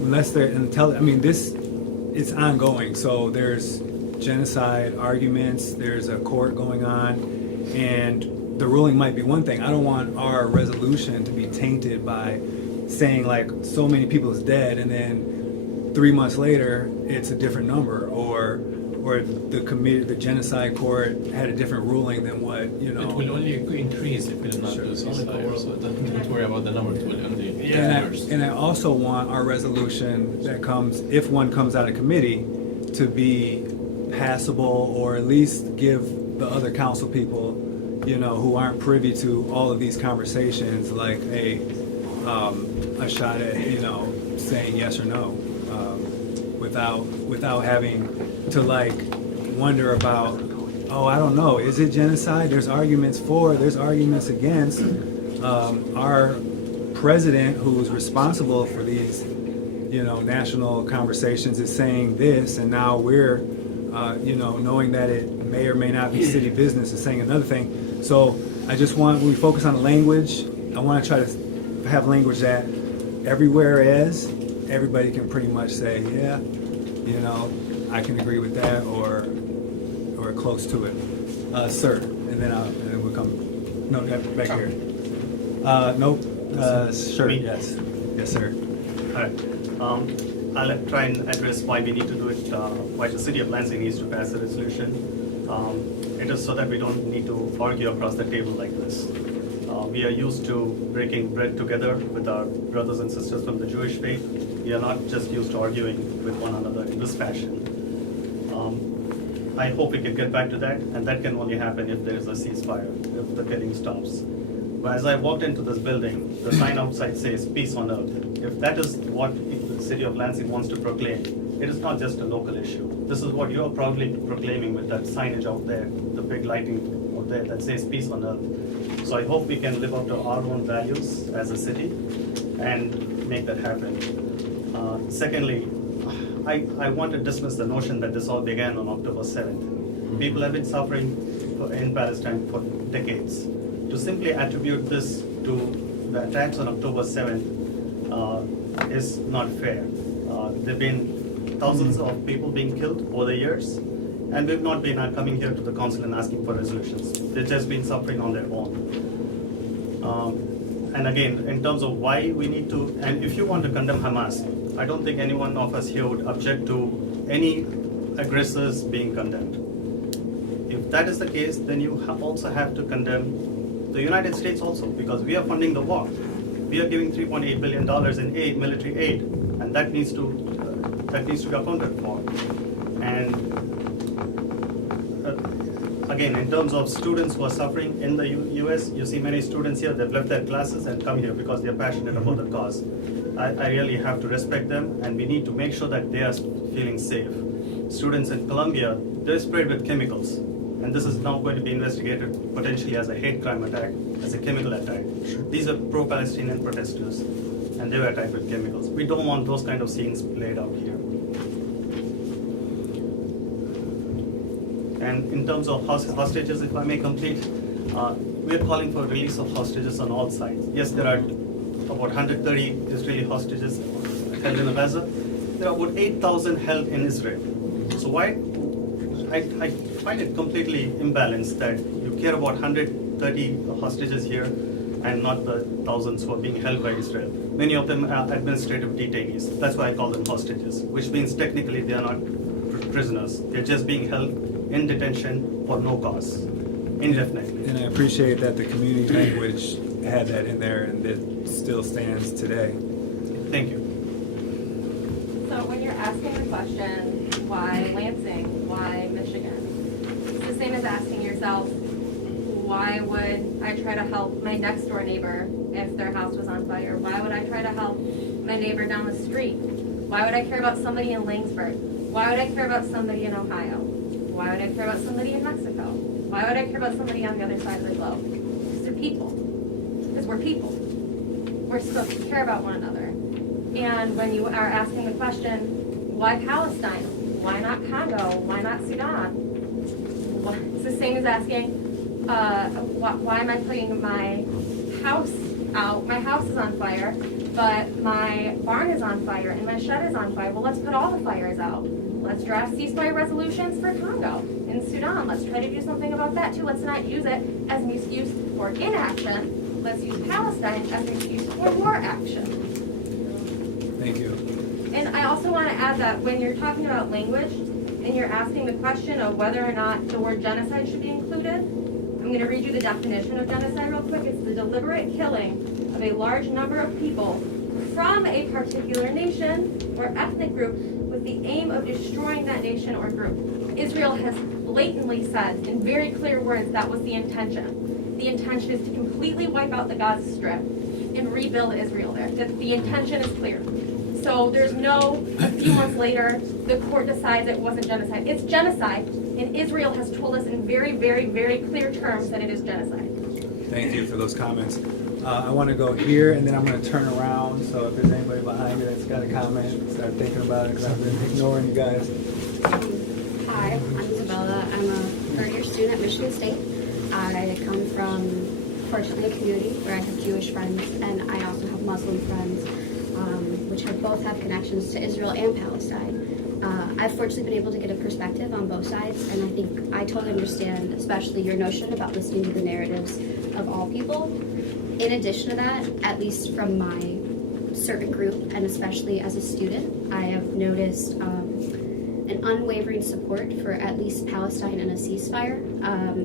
unless this it's ongoing. So there's genocide arguments. There's a court going on, and the ruling might be one thing. I don't want our resolution to be tainted by saying like so many people is dead, and then 3 months later it's a different number, or the genocide court had a different ruling than what It will only increase if we do not do ceasefire, so don't worry about the number, it will only increase. And I also want our resolution that comes, if one comes out of committee, to be passable, or at least give the other council people, who aren't privy to all of these conversations, like a shot at, saying yes or no, without having to wonder about, I don't know, is it genocide? There's arguments for, there's arguments against. Our president, who's responsible for these, national conversations, is saying this, and now we're, knowing that it may or may not be city business, is saying another thing. So I just want, when we focus on the language, I want to try to have language that everywhere as everybody can pretty much say, yeah, I can agree with that, or close to it. Sir, and then we'll come, no, back here. Nope, sure, yes, sir. Hi. I'll try and address why we need to do it, why the city of Lansing needs to pass a resolution. It is so that we don't need to argue across the table like this. We are used to breaking bread together with our brothers and sisters from the Jewish faith. We are not just used to arguing with one another in this fashion. I hope we can get back to that, and that can only happen if there is a ceasefire, if the killing stops. But as I walked into this building, the sign outside says peace on earth. If that is what the city of Lansing wants to proclaim, it is not just a local issue. This is what you are proudly proclaiming with that signage out there, the big lighting out there that says peace on earth. So I hope we can live up to our own values as a city and make that happen. Secondly, I want to dismiss the notion that this all began on October 7th. People have been suffering in Palestine for decades. To simply attribute this to the attacks on October 7th is not fair. There have been thousands of people being killed over the years, and we've not been coming here to the council and asking for resolutions. They've just been suffering on their own. And again, in terms of why we need to, and if you want to condemn Hamas, I don't think any one of us here would object to any aggressors being condemned. If that is the case, then you also have to condemn the United States also, because we are funding the war. We are giving $3.8 billion in aid, military aid, and that needs to be accounted for. And again, in terms of students who are suffering in the U.S., you see many students here, they've left their classes and come here because they're passionate about the cause. I really have to respect them, and we need to make sure that they are feeling safe. Students in Colombia, they're sprayed with chemicals, and this is now going to be investigated potentially as a hate crime attack, as a chemical attack. These are pro-Palestinian protesters, and they were attacked with chemicals. We don't want those kind of scenes played out here. And in terms of hostages, if I may complete, we are calling for release of hostages on all sides. Yes, there are about 130 Israeli hostages held in Gaza. There are about 8,000 held in Israel. So why? I find it completely imbalanced that you care about 130 hostages here and not the thousands who are being held by Israel. Many of them are administrative detainees. That's why I call them hostages, which means technically they are not prisoners. They're just being held in detention for no cause, indefinitely. And I appreciate that the community language had that in there, and it still stands today. Thank you. So when you're asking the question, why Lansing, why Michigan, it's the same as asking yourself, why would I try to help my next door neighbor if their house was on fire? Why would I try to help my neighbor down the street? Why would I care about somebody in Langsburg? Why would I care about somebody in Ohio? Why would I care about somebody in Mexico? Why would I care about somebody on the other side of the globe? Because they're people. Because we're people. We're supposed to care about one another. And when you are asking the question, why Palestine? Why not Congo? Why not Sudan? It's the same as asking, why am I putting my house out? My house is on fire, but my barn is on fire and my shed is on fire. Well, let's put all the fires out. Let's draft ceasefire resolutions for Congo and Sudan. Let's try to do something about that too. Let's not use it as an excuse for inaction. Let's use Palestine as an excuse for war action. Thank you. And I also want to add that when you're talking about language and you're asking the question of whether or not the word genocide should be included, I'm going to read you the definition of genocide real quick. It's the deliberate killing of a large number of people from a particular nation or ethnic group with the aim of destroying that nation or group. Israel has blatantly said in very clear words that was the intention. The intention is to completely wipe out the Gaza Strip and rebuild Israel there. The intention is clear. So there's no, a few months later, the court decides it wasn't genocide. It's genocide, and Israel has told us in very, very, very clear terms that it is genocide. Thank you for those comments. I want to go here, and then I'm going to turn around, so if there's anybody behind you that's got a comment, start thinking about it, because I've been ignoring you guys. Hi, I'm Isabella. I'm a third-year student at Michigan State. I come from, fortunately, a community where I have Jewish friends, and I also have Muslim friends, which both have connections to Israel and Palestine. I've fortunately been able to get a perspective on both sides, and I think I totally understand, especially your notion about listening to the narratives of all people. In addition to that, at least from my certain group, and especially as a student, I have noticed an unwavering support for at least Palestine and a ceasefire.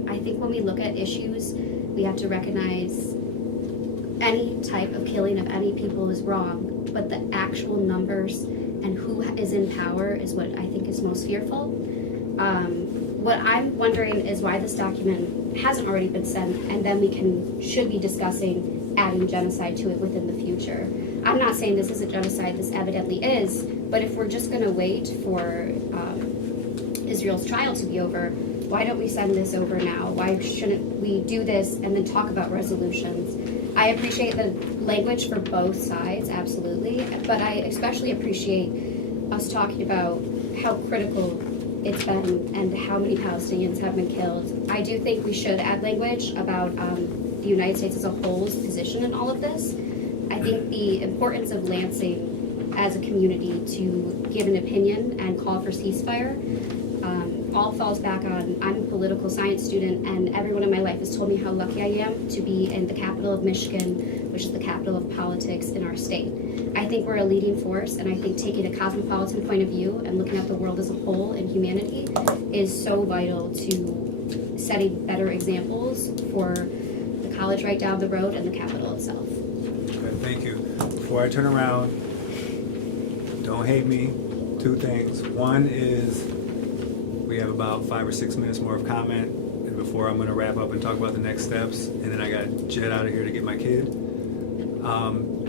I think when we look at issues, we have to recognize any type of killing of any people is wrong, but the actual numbers and who is in power is what I think is most fearful. What I'm wondering is why this document hasn't already been sent, and then we should be discussing adding genocide to it within the future. I'm not saying this isn't genocide, this evidently is, but if we're just going to wait for Israel's trial to be over, why don't we send this over now? Why shouldn't we do this and then talk about resolutions? I appreciate the language for both sides, absolutely, but I especially appreciate us talking about how critical it's been and how many Palestinians have been killed. I do think we should add language about the United States as a whole's position in all of this. I think the importance of Lansing as a community to give an opinion and call for ceasefire all falls back on, I'm a political science student, and everyone in my life has told me how lucky I am to be in the capital of Michigan, which is the capital of politics in our state. I think we're a leading force, and I think taking a cosmopolitan point of view and looking at the world as a whole and humanity is so vital to setting better examples for the college right down the road and the capital itself. Okay, thank you. Before I turn around, don't hate me. Two things. One is we have about 5 or 6 minutes more of comment, and before I'm going to wrap up and talk about the next steps, and then I got to jet out of here to get my kid.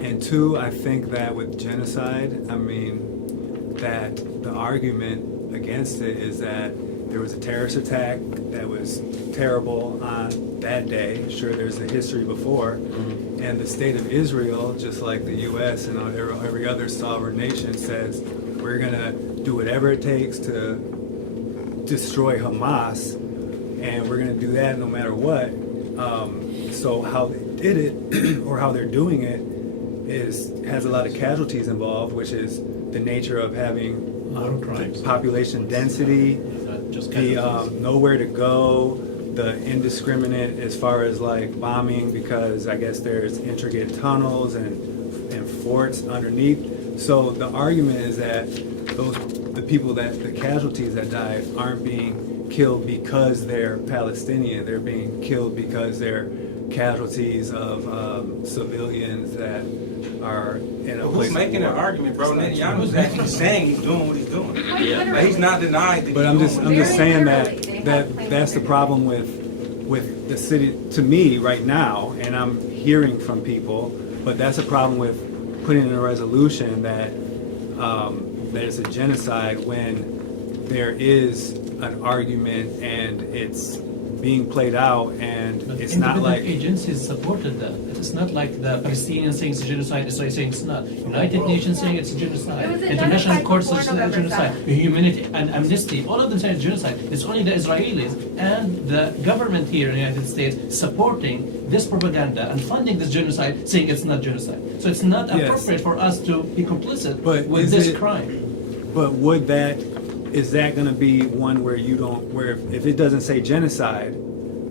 And two, I think that with genocide, I mean, that the argument against it is that there was a terrorist attack that was terrible on that day. Sure, there's a history before. And the state of Israel, just like the U.S. and every other sovereign nation, says we're going to do whatever it takes to destroy Hamas, and we're going to do that no matter what. So how they did it, or how they're doing it, has a lot of casualties involved, which is the nature of having population density, the nowhere to go, the indiscriminate as far as like bombing, because I guess there's intricate tunnels and forts underneath. So the argument is that the casualties that died aren't being killed because they're Palestinian. They're being killed because they're casualties of civilians that are in a place. Who's making an argument, bro? Netanyahu's actually saying he's doing what he's doing. Yeah. But he's not denied that. But I'm just saying that's the problem with the city to me right now, and I'm hearing from people. But that's a problem with putting in a resolution that it's a genocide when there is an argument and it's being played out, and it's not like agencies supported that. It's not like the Palestinians saying it's a genocide, Israel saying it's not. United Nations saying it's a genocide. International courts saying it's a genocide. Humanity and Amnesty, all of them saying it's genocide. It's only the Israelis and the government here in the United States supporting this propaganda and funding this genocide, saying it's not genocide. So it's not appropriate for us to be complicit with this crime. But is that going to be one where if it doesn't say genocide,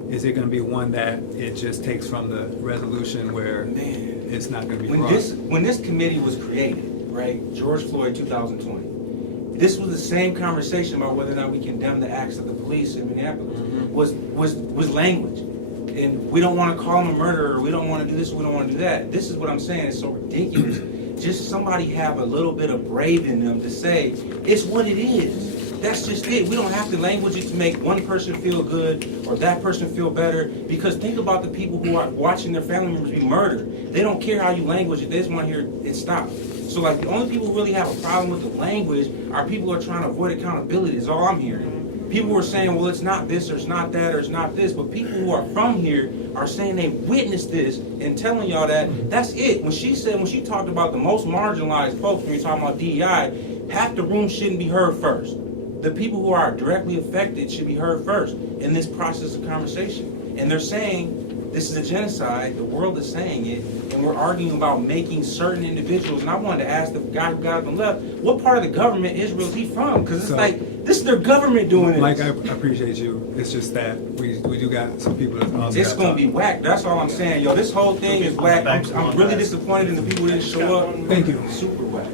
is it going to be one that it just takes from the resolution where it's not going to be brought? When this committee was created, right, George Floyd 2020, this was the same conversation about whether or not we condemn the acts of the police in Minneapolis, was language. And we don't want to call him a murderer, we don't want to do this, we don't want to do that. This is what I'm saying, it's so ridiculous. Just somebody have a little bit of brave in them to say, it's what it is. That's just it. We don't have to language it to make one person feel good or that person feel better. Because think about the people who are watching their family members be murdered. They don't care how you language it. They just want to hear it stop. So like the only people who really have a problem with the language are people who are trying to avoid accountability is all I'm hearing. People who are saying, well, it's not this or it's not that or it's not this. But people who are from here are saying they witnessed this and telling y'all that that's it. When she talked about the most marginalized folks, when you're talking about DEI, half the room shouldn't be heard first. The people who are directly affected should be heard first in this process of conversation. And they're saying this is a genocide, the world is saying it, and we're arguing about making certain individuals. And I wanted to ask the guy who got up and left, what part of the government Israel is he from? Because it's this is their government doing it. Mike, I appreciate you. It's just that we do got some people that also it's going to be whack. That's all I'm saying. Yo, this whole thing is whack. I'm really disappointed in the people who didn't show up. Thank you. Super whack.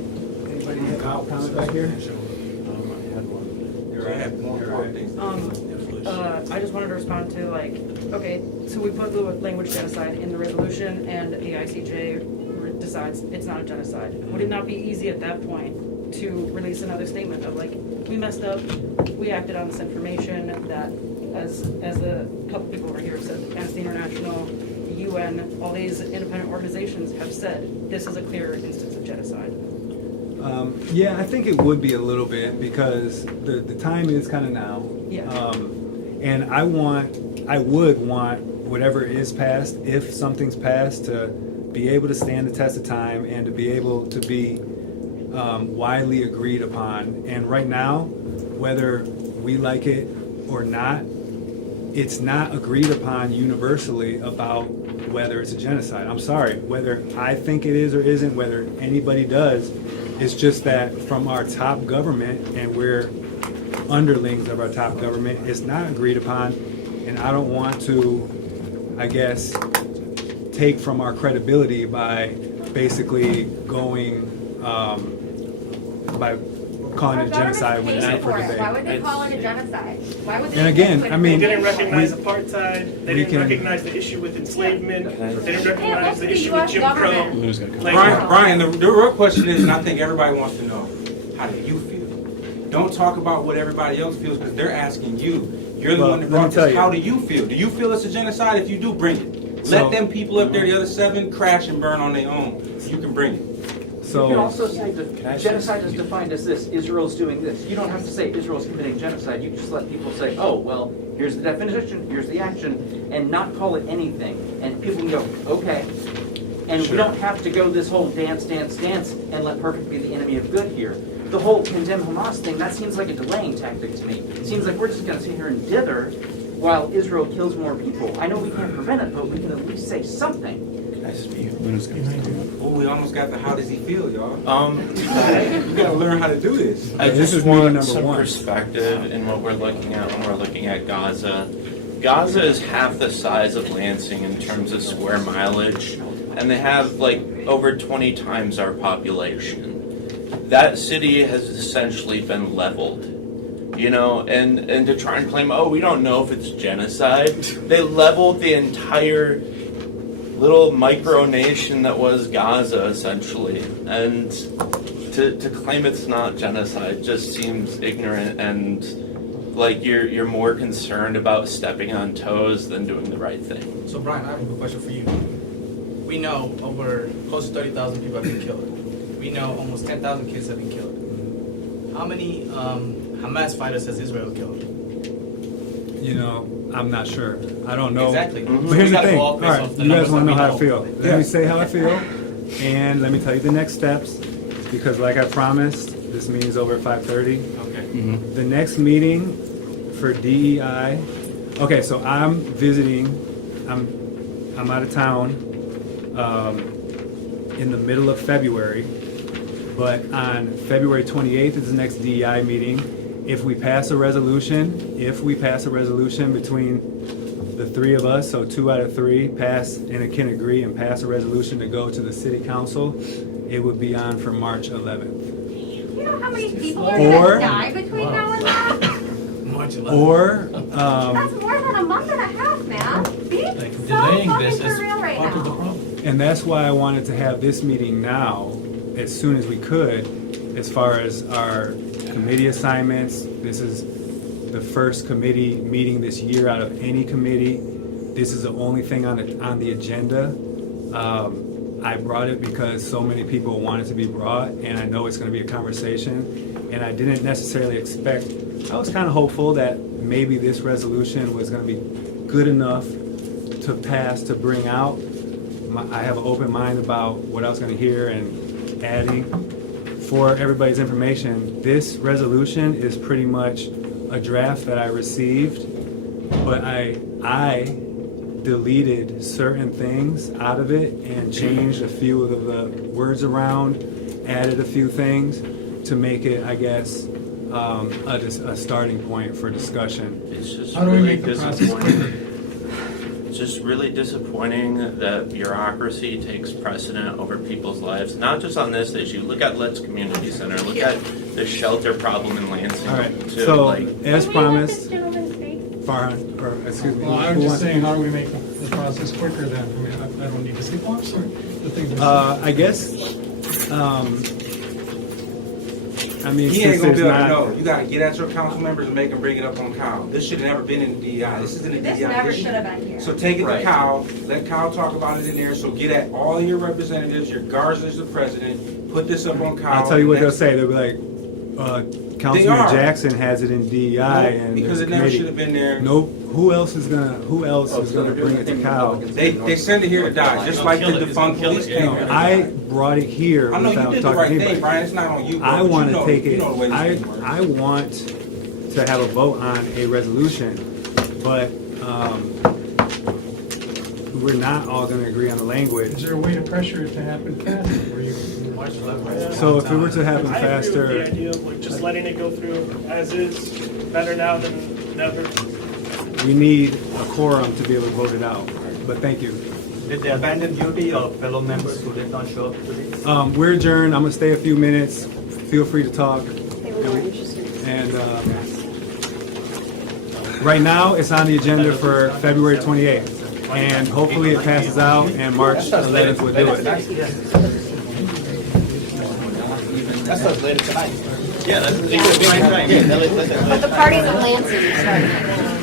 Anybody have comment back here? I just wanted to respond to okay, so we put the language genocide in the resolution and the ICJ decides it's not a genocide. Would it not be easy at that point to release another statement of we messed up, we acted on this information that as a couple people over here have said, Amnesty International, UN, all these independent organizations have said this is a clear instance of genocide. Yeah, I think it would be a little bit because the time is kind of now. Yeah. And I would want whatever is passed, if something's passed, to be able to stand the test of time and to be able to be widely agreed upon. And right now, whether we like it or not, it's not agreed upon universally about whether it's a genocide. I'm sorry, whether I think it is or isn't, whether anybody does, it's just that from our top government, and we're underlings of our top government, it's not agreed upon. And I don't want to, I guess, take from our credibility by basically going, by calling it a genocide when it's up for debate. Why would they call it a genocide? Why would they? And again, I mean, They didn't recognize apartheid. They didn't recognize the issue with enslavement. They didn't recognize the issue with Jim Crow. Brian, the real question is, and I think everybody wants to know, how do you feel? Don't talk about what everybody else feels because they're asking you. You're the one that brought this. How do you feel? Do you feel it's a genocide? If you do, bring it. Let them people up there, the other 7, crash and burn on their own. You can bring it. You can also say that genocide is defined as this, Israel's doing this. You don't have to say Israel's committing genocide. You just let people say, oh, well, here's the definition, here's the action, and not call it anything. And people can go, okay. And we don't have to go this whole dance and let perfect be the enemy of good here. The whole condemn Hamas thing, that seems like a delaying tactic to me. It seems like we're just going to sit here and dither while Israel kills more people. I know we can't prevent it, but we can at least say something. Oh, we almost got the how does he feel, y'all? You gotta learn how to do this. I just want some perspective in what we're looking at when we're looking at Gaza. Gaza is half the size of Lansing in terms of square mileage, and they have over 20 times our population. That city has essentially been leveled. And to try and claim, oh, we don't know if it's genocide, they leveled the entire little micronation that was Gaza, essentially. And to claim it's not genocide just seems ignorant and like you're more concerned about stepping on toes than doing the right thing. So Brian, I have a good question for you. We know over close to 30,000 people have been killed. We know almost 10,000 kids have been killed. How many Hamas fighters has Israel killed? I'm not sure. I don't know. Exactly. But here's the thing. All right, you guys want to know how I feel. Yeah. Let me say how I feel, and let me tell you the next steps, because like I promised, this meeting's over at 5:30. Okay. The next meeting for DEI. Okay, so I'm visiting. I'm out of town in the middle of February, but on February 28th is the next DEI meeting. If we pass a resolution between the 3 of us, so 2 out of 3 pass and can agree and pass a resolution to go to the city council, it would be on for March 11th. You know how many people are going to die between now and then? March 11th. That's more than a month and a half, man. Be so delaying fucking this is for real right part of the now. problem. And that's why I wanted to have this meeting now, as soon as we could, as far as our committee assignments. This is the first committee meeting this year out of any committee. This is the only thing on the agenda. I brought it because so many people want it to be brought, and I know it's going to be a conversation. And I didn't necessarily expect. I was kind of hopeful that maybe this resolution was going to be good enough to pass, to bring out. I have an open mind about what I was going to hear and adding. For everybody's information, this resolution is pretty much a draft that I received, but I deleted certain things out of it and changed a few of the words around, added a few things to make it, I guess, a starting point for discussion. It's just How do we really make the process disappointing. It's just really disappointing that bureaucracy takes precedent over people's lives, not just on this issue. Look at Let's Community Center. Look at the shelter problem in Lansing. All right, too. so as promised, Can we Farhan, or excuse me. Well, I who was just wants- saying, how do we make the process quicker then? I mean, I don't need to see, oh, I'm sorry, the things. I guess, I mean, He ain't since gonna there's be able to not, know. You gotta get at your council members and make them bring it up on Kyle. This should have never been in the DEI. This isn't a DEI This never issue. should have been here. So take it to Right. Kyle, let Kyle talk about it in there, so get at all your representatives, your Garza's the president, put this up on Kyle. I'll tell you what they'll Next- say, they'll be like, They Councilman are. Jackson has it in DEI No, and because there's a it never committee. should have been there. Nope, who else is gonna bring it to Kyle? They send it here to die, just like the defunct police came No, here. I brought it here I know without you did the talking right to thing, anybody. Brian, it's not on you, bro, I but want you to know- take you it, know the way this thing works. I want to have a vote on a resolution, but, we're not all gonna agree on the language. Is there a way to pressure it to happen faster, where you? So if it were to happen I agree faster, with the idea of like just letting it go through as is, better now than never. we need a quorum to be able to vote it out, but thank you. Did they abandon duty or fellow members who did not show up today? We're adjourned, I'm gonna stay a few minutes, feel free to talk. They were more interested. And right now, it's on the agenda for February 28th, and hopefully it passes out and March 11th will do it. That's what's later tonight. Yeah, that's. But the parties in Lansing started.